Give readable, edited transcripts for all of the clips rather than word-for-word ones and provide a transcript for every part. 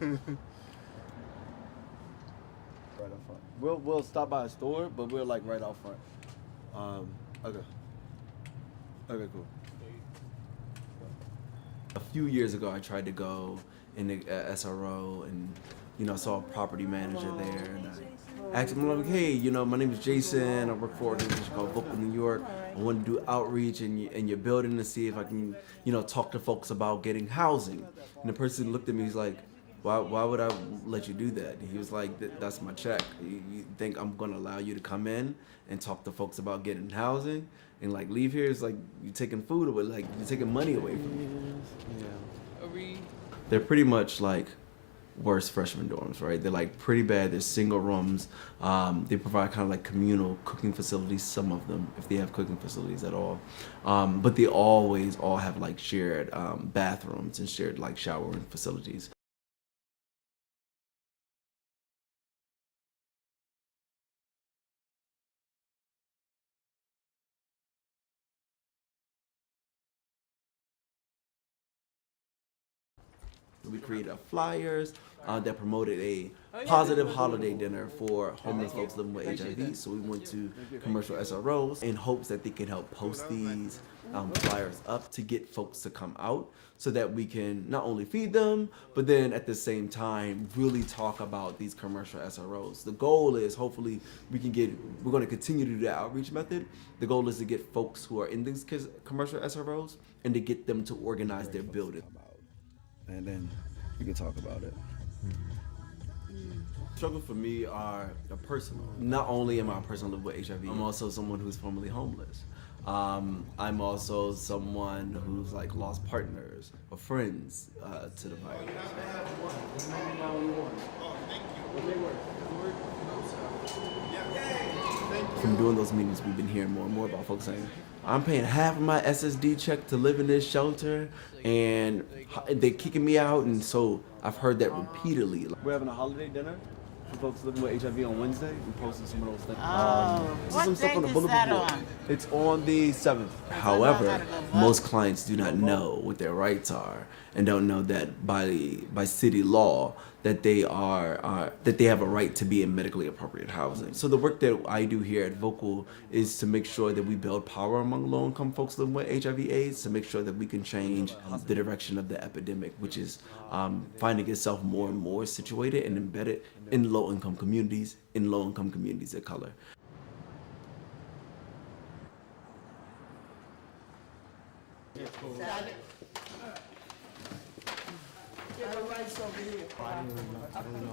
Right up front. We'll stop by a store, but we're like right out front. Okay. Okay, cool. A few years ago, I tried to go in the SRO and, saw a property manager there, and I asked him, like, hey, my name is Jason. I work for an organization called Vocal New York. I want to do outreach in your building to see if I can, talk to folks about getting housing. And the person looked at me, he's like, why would I let you do that? He was like, that's my check. You think I'm gonna allow you to come in and talk to folks about getting housing and like leave here? It's like you're taking food away, like you're taking money away from me. Yeah. They're pretty much like worse freshman dorms, right? They're like pretty bad. They're single rooms. They provide kind of like communal cooking facilities, some of them, if they have cooking facilities at all. But they always all have like shared bathrooms and shared like showering facilities. We created flyers that promoted a positive holiday dinner for homeless folks living with HIV. So we went to commercial SROs in hopes that they can help post these flyers up to get folks to come out so that we can not only feed them, but then at the same time really talk about these commercial SROs. The goal is hopefully we're going to continue to do the outreach method. The goal is to get folks who are in these commercial SROs and to get them to organize their building. And then we can talk about it. Struggles for me are personal. Not only am I a person living with HIV, I'm also someone who's formerly homeless. I'm also someone who's like lost partners or friends to the virus. From doing those meetings, we've been hearing more and more about folks saying, I'm paying half of my SSD check to live in this shelter, and they're kicking me out, and so I've heard that repeatedly. We're having a holiday dinner for folks living with HIV on Wednesday. We posted some of those things. What some stuff date on the is bulletin that board. on? It's on the 7th. However, most clients do not know what their rights are and don't know that by city law that they have a right to be in medically appropriate housing. So the work that I do here at Vocal is to make sure that we build power among low-income folks living with HIV/AIDS, to make sure that we can change the direction of the epidemic, which is finding itself more and more situated and embedded in low-income communities, of color. I don't know.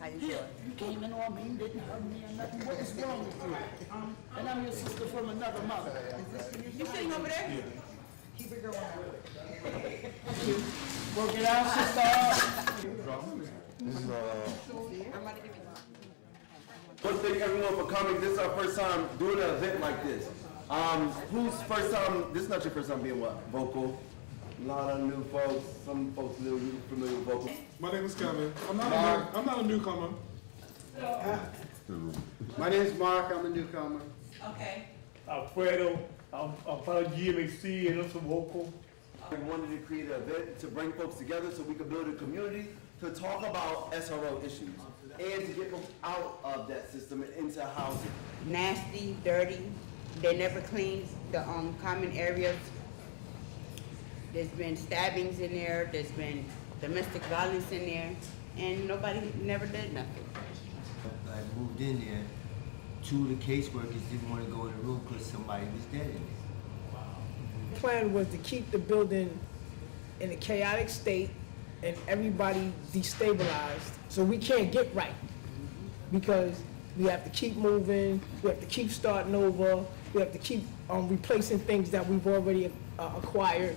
How you doing? You came in on me, you didn't hug me or nothing. What is wrong with you? And I'm your sister from another mother. You sitting over there? Keep it going. Work it out, sister. Well, thank everyone for coming. This is our first time doing an event like this. Who's first time? This is not your first time being Vocal. A lot of new folks. Some folks familiar with Vocal. My name is Kevin. I'm not a newcomer. My name is Mark. I'm a newcomer. Okay. Alfredo. I'm part of GMHC and also Vocal. We wanted to create an event to bring folks together so we could build a community to talk about SRO issues and to get folks out of that system and into housing. Nasty, dirty. They never clean the common areas. There's been stabbings in there. There's been domestic violence in there, and nobody never did nothing. I moved in there. Two of the caseworkers didn't want to go in the room because somebody was dead in there. The plan was to keep the building in a chaotic state and everybody destabilized, so we can't get right because we have to keep moving, we have to keep starting over, we have to keep replacing things that we've already acquired.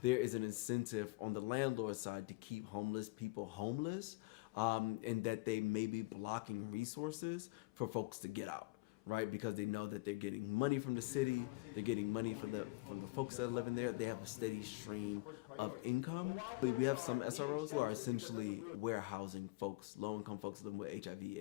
There is an incentive on the landlord side to keep homeless people homeless, and that they may be blocking resources for folks to get out, right? Because they know that they're getting money from the city, they're getting money from the folks that are living there. They have a steady stream of income. We have some SROs who are essentially warehousing folks, low-income folks living with HIV.